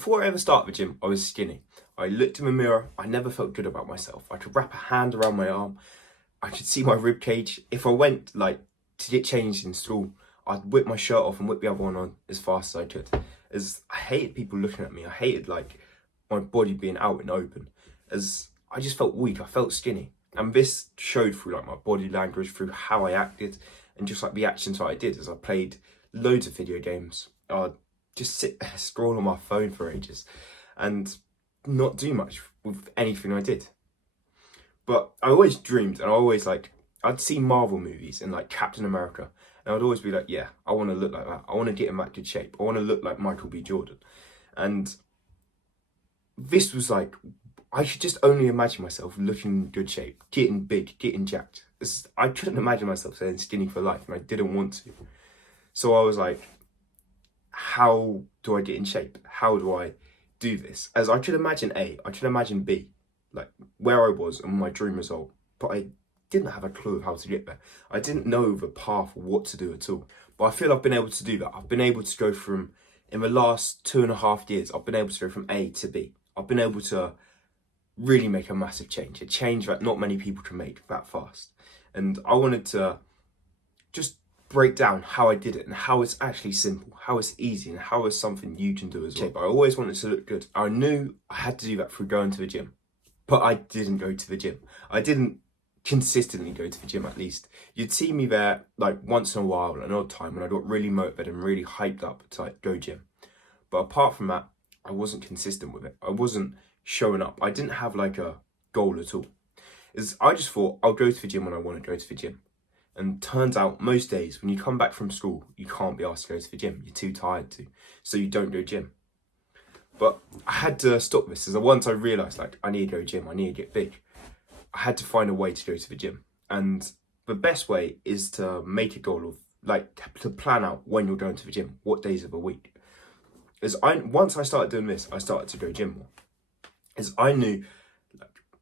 Before I ever started the gym, I was skinny. I looked in the mirror, I never felt good about myself. I could wrap a hand around my arm, I could see my rib cage. If I went to get changed in school, I'd whip my shirt off and whip the other one on as fast as I could. As I hated people looking at me, I hated my body being out and open. As I just felt weak, I felt skinny. And this showed through my body language, through how I acted, and just the actions that I did as I played loads of video games. I'd just sit there, scroll on my phone for ages and not do much with anything I did. But I always dreamed, and I always I'd see Marvel movies and Captain America, and I'd always be like, yeah, I want to look like that. I want to get in that good shape. I want to look like Michael B. Jordan. And this was I could just only imagine myself looking in good shape, getting big, getting jacked. I couldn't imagine myself staying skinny for life, and I didn't want to. So I was like, how do I get in shape? How do I do this? As I could imagine A, I could imagine B, where I was and my dream result, but I didn't have a clue of how to get there. I didn't know the path or what to do at all. But I feel I've been able to do that. I've been able to go from, in the last 2.5 years, I've been able to go from A to B. I've been able to really make a massive change, a change that not many people can make that fast. And I wanted to just break down how I did it and how it's actually simple, how it's easy, and how it's something you can do as well. But I always wanted to look good. I knew I had to do that through going to the gym, but I didn't go to the gym. I didn't consistently go to the gym, at least. You'd see me there once in a while, an odd time, when I got really motivated and really hyped up to go gym. But apart from that, I wasn't consistent with it. I wasn't showing up. I didn't have a goal at all. I just thought I'll go to the gym when I want to go to the gym. And turns out most days when you come back from school, you can't be asked to go to the gym. You're too tired to, so you don't go gym. But I had to stop this, as once I realised I need to go gym, I need to get big. I had to find a way to go to the gym. And the best way is to make a goal of to plan out when you're going to the gym, what days of the week. Once I started doing this, I started to go gym more. As I knew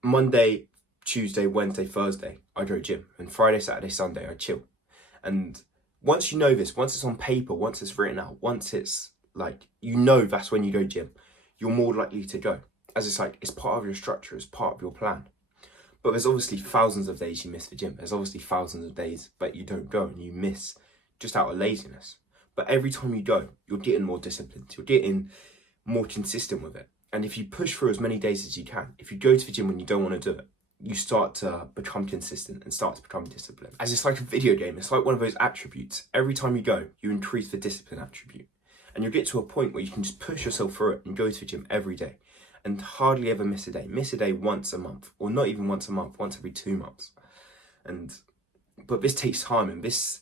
Monday, Tuesday, Wednesday, Thursday, I go gym, and Friday, Saturday, Sunday, I chill. And once you know this, once it's on paper, once it's written out, once it's that's when you go gym, you're more likely to go. As it's part of your structure, it's part of your plan. But there's obviously thousands of days you miss the gym. There's obviously thousands of days that you don't go and you miss just out of laziness. But every time you go, you're getting more disciplined. You're getting more consistent with it. And if you push through as many days as you can, if you go to the gym when you don't want to do it, you start to become consistent and start to become disciplined. As it's like a video game, it's like one of those attributes. Every time you go, you increase the discipline attribute. And you'll get to a point where you can just push yourself through it and go to the gym every day and hardly ever miss a day. Miss a day once a month, or not even once a month, once every 2 months. But this takes time, and this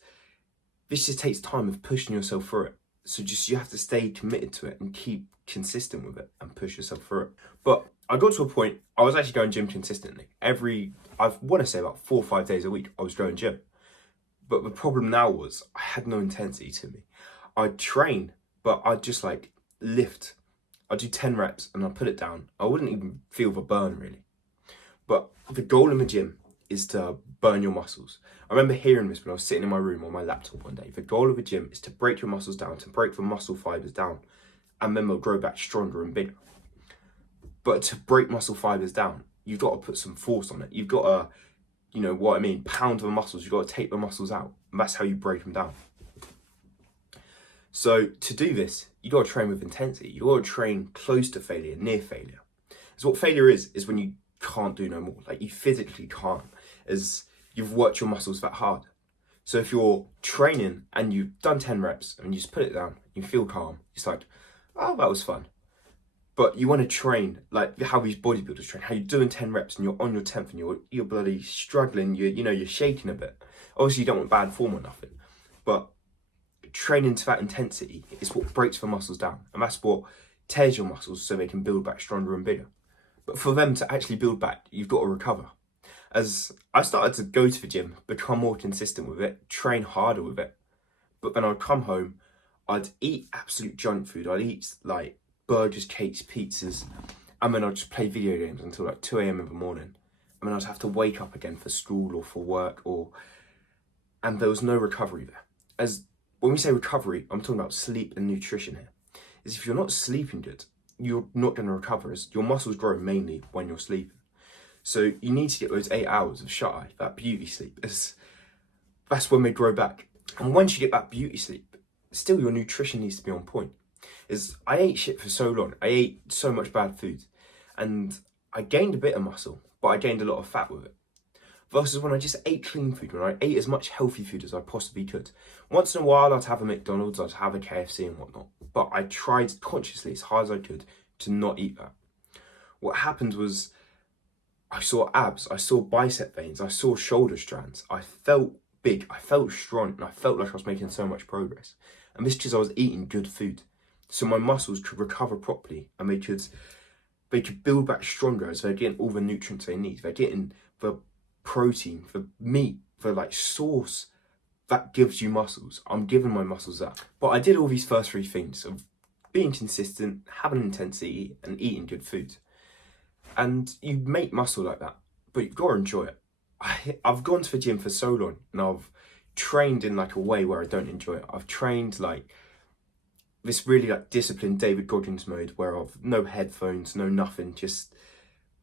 just takes time of pushing yourself through it. So you have to stay committed to it and keep consistent with it and push yourself through it. But I got to a point, I was actually going gym consistently. I want to say about 4 or 5 days a week, I was going gym. But the problem now was I had no intensity to me. I'd train, but I'd just lift. I'd do 10 reps and I'd put it down. I wouldn't even feel the burn really. But the goal in the gym is to burn your muscles. I remember hearing this when I was sitting in my room on my laptop one day. The goal of a gym is to break your muscles down, to break the muscle fibers down, and then they'll grow back stronger and bigger. But to break muscle fibers down, you've got to put some force on it. You've got to, pound the muscles. You've got to take the muscles out. And that's how you break them down. So to do this, you got to train with intensity. You got to train close to failure, near failure. So what failure is when you can't do no more. You physically can't, as you've worked your muscles that hard. So if you're training and you've done 10 reps and you just put it down, you feel calm. It's oh, that was fun. But you want to train how these bodybuilders train, how you're doing 10 reps and you're on your 10th and you're bloody struggling, you're shaking a bit. Obviously you don't want bad form or nothing, but training to that intensity is what breaks the muscles down, and that's what tears your muscles so they can build back stronger and bigger. But for them to actually build back, you've got to recover. As I started to go to the gym, become more consistent with it, train harder with it, but then I'd come home, I'd eat absolute junk food. I'd eat burgers, cakes, pizzas, and then I'd just play video games until 2 a.m. in the morning. And then I'd have to wake up again for school or for work, and there was no recovery there. As when we say recovery, I'm talking about sleep and nutrition here. Is if you're not sleeping good, you're not going to recover, as your muscles grow mainly when you're sleeping. So you need to get those 8 hours of shut-eye, that beauty sleep, as that's when they grow back. And once you get that beauty sleep, still your nutrition needs to be on point. As I ate shit for so long, I ate so much bad food, and I gained a bit of muscle, but I gained a lot of fat with it. Versus when I just ate clean food, when I ate as much healthy food as I possibly could. Once in a while, I'd have a McDonald's, I'd have a KFC and whatnot. But I tried consciously, as hard as I could, to not eat that. What happened was, I saw abs, I saw bicep veins, I saw shoulder strands. I felt big, I felt strong, and I felt like I was making so much progress. And this because I was eating good food. So my muscles could recover properly, and they could build back stronger, as they're getting all the nutrients they need. They're getting the protein, the meat, the like sauce that gives you muscles. I'm giving my muscles that. But I did all these first 3 things of being consistent, having intensity, and eating good food. And you make muscle like that, but you've got to enjoy it. I've gone to the gym for so long, and I've trained in like a way where I don't enjoy it. I've trained like this really like disciplined David Goggins mode, where I've no headphones, no nothing, just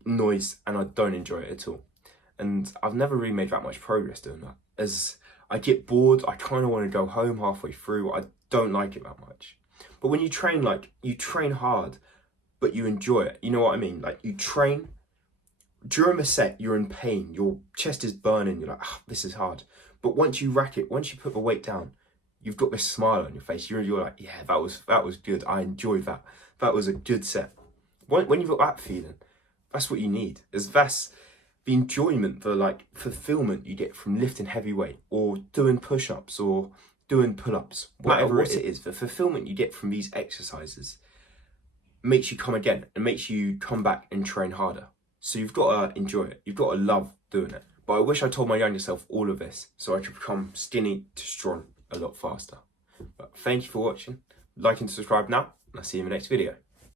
noise, and I don't enjoy it at all. And I've never really made that much progress doing that. As I get bored, I kind of want to go home halfway through. I don't like it that much. But when you train, like, you train hard, but you enjoy it. You know what I mean? Like, you train, during the set, you're in pain. Your chest is burning. You're like, oh, this is hard. But once you rack it, once you put the weight down, you've got this smile on your face. You're like, yeah, that was good. I enjoyed that. That was a good set. When you've got that feeling, that's what you need. That's the enjoyment, the like fulfillment you get from lifting heavy weight, or doing push-ups, or doing pull-ups, whatever it is. The fulfillment you get from these exercises makes you come again, and makes you come back and train harder. So you've got to enjoy it. You've got to love doing it. But I wish I told my younger self all of this, so I could become skinny to strong a lot faster. But thank you for watching. Like and subscribe now, and I'll see you in the next video.